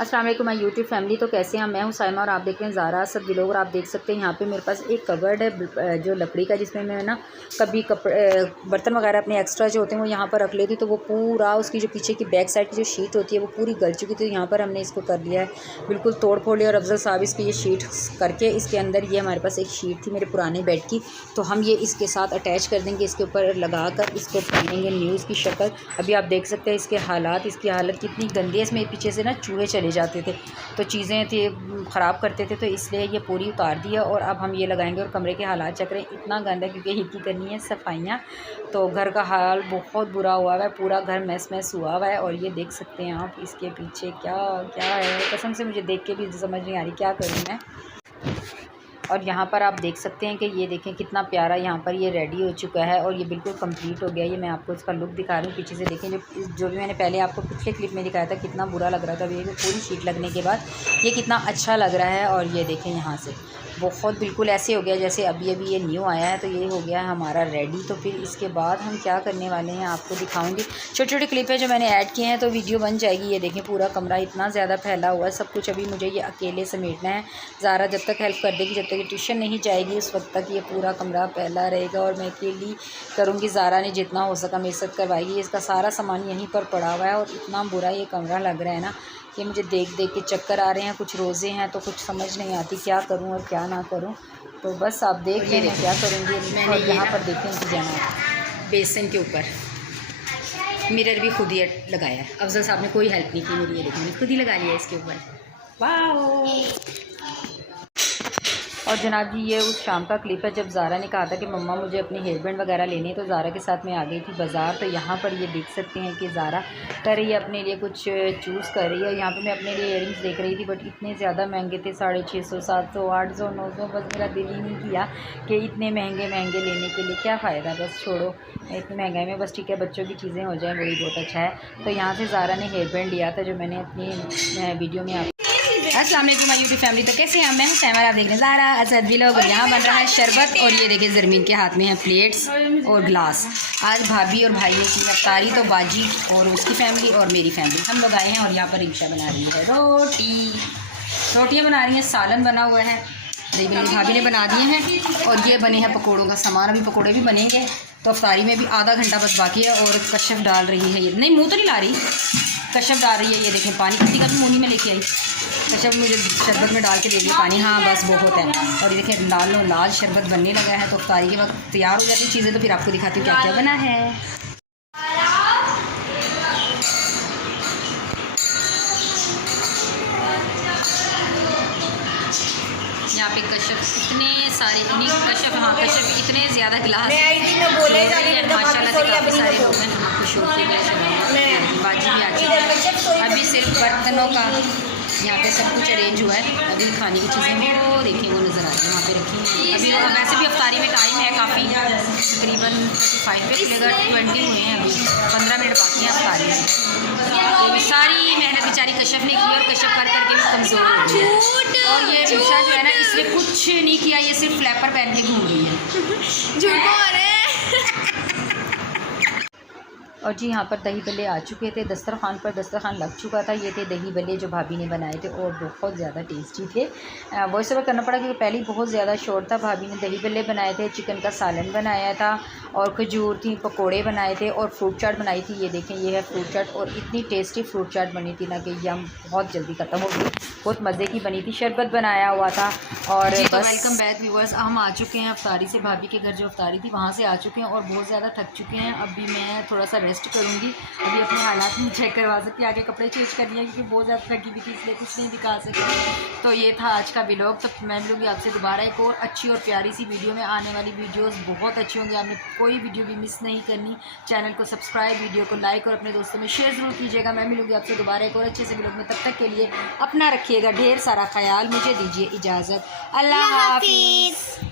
अस्सलाम वालेकुम my YouTube family. तो कैसे हैं? मैं हूं साइमा और आप देख रहे हैं ज़ारा सब व्लॉग। और आप देख सकते हैं यहाँ पे मेरे पास एक कबर्ड है जो लकड़ी का, जिसमें मैं ना कभी बर्तन वगैरह अपने एक्स्ट्रा जो होते हैं वो यहाँ पर रख लेती, तो वो पूरा उसकी जो पीछे की बैक साइड की जो शीट होती है वो पूरी गल चुकी थी। यहाँ पर हमने इसको कर लिया है बिल्कुल तोड़ फोड़ लिया। और अफजल साहब इसकी ये शीट करके इसके अंदर ये हमारे पास एक शीट थी मेरे पुराने बेड की, तो हम ये इसके साथ अटैच कर देंगे, इसके ऊपर लगा कर इसको पहनेंगे न्यूज़ की शक्ल। अभी आप देख सकते हैं इसकी हालत कितनी गंदी है। इसमें पीछे से ना चूहे चले जाते थे तो चीज़ें थी ख़राब करते थे, तो इसलिए ये पूरी उतार दी है। और अब हम ये लगाएंगे। और कमरे के हालात चेक करें, इतना गंदा है क्योंकि हिट की करनी है सफाइयाँ, तो घर का हाल बहुत बुरा हुआ है, पूरा घर मैस हुआ हुआ है। और ये देख सकते हैं आप इसके पीछे क्या क्या है, कसम से मुझे देख के भी समझ नहीं आ रही क्या करूँ मैं। और यहाँ पर आप देख सकते हैं कि ये देखें कितना प्यारा यहाँ पर ये रेडी हो चुका है और ये बिल्कुल कंप्लीट हो गया। ये मैं आपको इसका लुक दिखा रही हूँ पीछे से। देखें जो भी मैंने पहले आपको पिछले क्लिप में दिखाया था कितना बुरा लग रहा था, अभी ये पूरी शीट लगने के बाद ये कितना अच्छा लग रहा है। और ये देखें यहाँ से बहुत बिल्कुल ऐसे हो गया जैसे अभी ये न्यू आया है। तो ये हो गया है हमारा रेडी। तो फिर इसके बाद हम क्या करने वाले हैं आपको दिखाऊंगी। छोटे छोटे क्लिप है जो मैंने ऐड किए हैं, तो वीडियो बन जाएगी। ये देखें पूरा कमरा इतना ज़्यादा फैला हुआ है, सब कुछ अभी मुझे ये अकेले समेटना है। ज़ारा जब तक हेल्प कर देगी, जब तक ये ट्यूशन नहीं जाएगी उस वक्त तक ये पूरा कमरा फैला रहेगा और मैं अकेली करूँगी। ज़ारा ने जितना हो सका मेरे साथ करवाएगी। इसका सारा सामान यहीं पर पड़ा हुआ है और इतना बुरा ये कमरा लग रहा है ना कि मुझे देख देख के चक्कर आ रहे हैं। कुछ रोज़े हैं तो कुछ समझ नहीं आती क्या करूं और क्या ना करूं। तो बस आप देख लें मैं क्या करूँगी। और यहाँ पर देखें कि जाना बेसन के ऊपर मिरर भी खुद ही लगाया है। अफजल साहब ने कोई हेल्प नहीं की मेरी, ये देखिए खुद ही लगा लिया इसके ऊपर। वाह। और जनाब जी ये उस शाम का क्लिप है जब ज़ारा ने कहा था कि मम्मा मुझे अपने हेयर बैंड वगैरह लेने, तो ज़ारा के साथ मैं आ गई थी बाज़ार। तो यहाँ पर ये देख सकते हैं कि ज़ारा कर रही है अपने लिए कुछ चूज़ कर रही है। यहाँ पे मैं अपने लिए इयरिंग्स देख रही थी बट इतने ज़्यादा महंगे थे, 650, 700, 800, 900। बस मेरा दिल ही नहीं किया कि इतने महंगे लेने के लिए क्या फ़ायदा, बस छोड़ो इतनी महंगाई में बस ठीक है बच्चों की चीज़ें हो जाएँ वही बहुत अच्छा है। तो यहाँ से ज़ारा ने हेयर बैंड लिया था जो मैंने अपनी वीडियो में अस्सलाम वालेकुम माय यूट्यूब फैमिली। तो कैसे हैं? मैं हूं सैमा, आप देख रहे हैं ज़ारा असद व्लॉग। और यहाँ बन रहा है शरबत और ये देखिए ज़रमीन के हाथ में है प्लेट्स और ग्लास। आज भाभी और भाई ने की अफ्तारी, तो बाजी और उसकी फैमिली और मेरी फैमिली हम लोग आए हैं। और यहाँ पर रिक्शा बना रही है रोटियाँ बना रही हैं, सालन बना हुआ है, मेरी भाभी ने बना दिए हैं। और ये बने हैं पकौड़ों का सामान, अभी पकौड़े भी बनेंगे। तो अफ्तारी में भी आधा घंटा बस बाकी है। और कश्यप डाल रही है, ये नहीं मुँह तो नहीं ला रही, कश्यप डाल रही है। ये देखें पानी किसी का भी मुँह में लेके आई, कश्यप मुझे शरबत में डाल के दे दिया पानी। हाँ बस बहुत है। और ये देखें लाल शरबत बनने लगा है। तो अफ्तारी के वक्त तैयार हो जाती चीज़ें, तो फिर आपको दिखाती हूँ क्या क्या बना है। यहाँ पे कश्यप इतने सारे कश्यप इतने ज़्यादा गिलास माशाल्लाह से काफ़ी सारे लोग हैं जो खुश होते हैं। बाजी भी आ चुकी है। अभी सिर्फ बर्तनों का यहाँ पे सब कुछ अरेंज हुआ है। अभी खाने की चीज़ें वो देखिए वो नज़र आ रही है वहाँ पे रखी। अभी वैसे भी अफ्तारी में टाइम है काफ़ी, तकरीबन 35 पे खुलेगा, 20 हुए हैं, अभी 15 मिनट बाकी हैं अफ्तारी में। तो सारी मेहनत बेचारी कश्यप ने की और कश्यप करके भी कमज़ोर हो गई है। और ये रिक्शा जो है ना इसने कुछ नहीं किया, ये सिर्फ फ्लैपर पहन के घूम रही है। झूठ बोल रहे हैं। और जी यहाँ पर दही बल्ले आ चुके थे दस्तरखान पर, दस्तरखान लग चुका था। ये थे दही बल्ले जो भाभी ने बनाए थे और बहुत ज़्यादा टेस्टी थे। वॉइस ओवर करना पड़ा क्योंकि पहले ही बहुत ज़्यादा शोर था। भाभी ने दही बल्ले बनाए थे, चिकन का सालन बनाया था और खजूर थी, पकोड़े बनाए थे और फ्रूट चाट बनाई थी। ये देखें ये है फ्रूट चाट और इतनी टेस्टी फ्रूट चाट बनी थी ना कि यम बहुत जल्दी ख़त्म हो गई, बहुत मज़े की बनी थी। शरबत बनाया हुआ था। और बस वेलकम बैक व्यूअर्स, हम आ चुके हैं अफ्तारी से, भाभी के घर जो अफ्तारी थी वहाँ से आ चुके हैं और बहुत ज़्यादा थक चुके हैं। अभी मैं थोड़ा सा रेस्ट करूँगी, अभी अपने हालात नहीं चेक करवा सकती, आगे कपड़े चेंज कर लिए क्योंकि बहुत ज़्यादा थकी हुई थी इसलिए कुछ नहीं दिखा सकती। तो ये था आज का व्लॉग। तो मैं मिलूँगी आपसे दोबारा एक और अच्छी और प्यारी सी वीडियो में। आने वाली वीडियोस बहुत अच्छी होंगी, आपने कोई वीडियो भी मिस नहीं करनी। चैनल को सब्सक्राइब, वीडियो को लाइक और अपने दोस्तों में शेयर ज़रूर कीजिएगा। मैं मिलूँगी आपसे दोबारा एक और अच्छे से व्लॉग में, तब तक के लिए अपना रखिएगा ढेर सारा ख्याल। मुझे दीजिए इजाज़त, अल्लाह हाफिज़।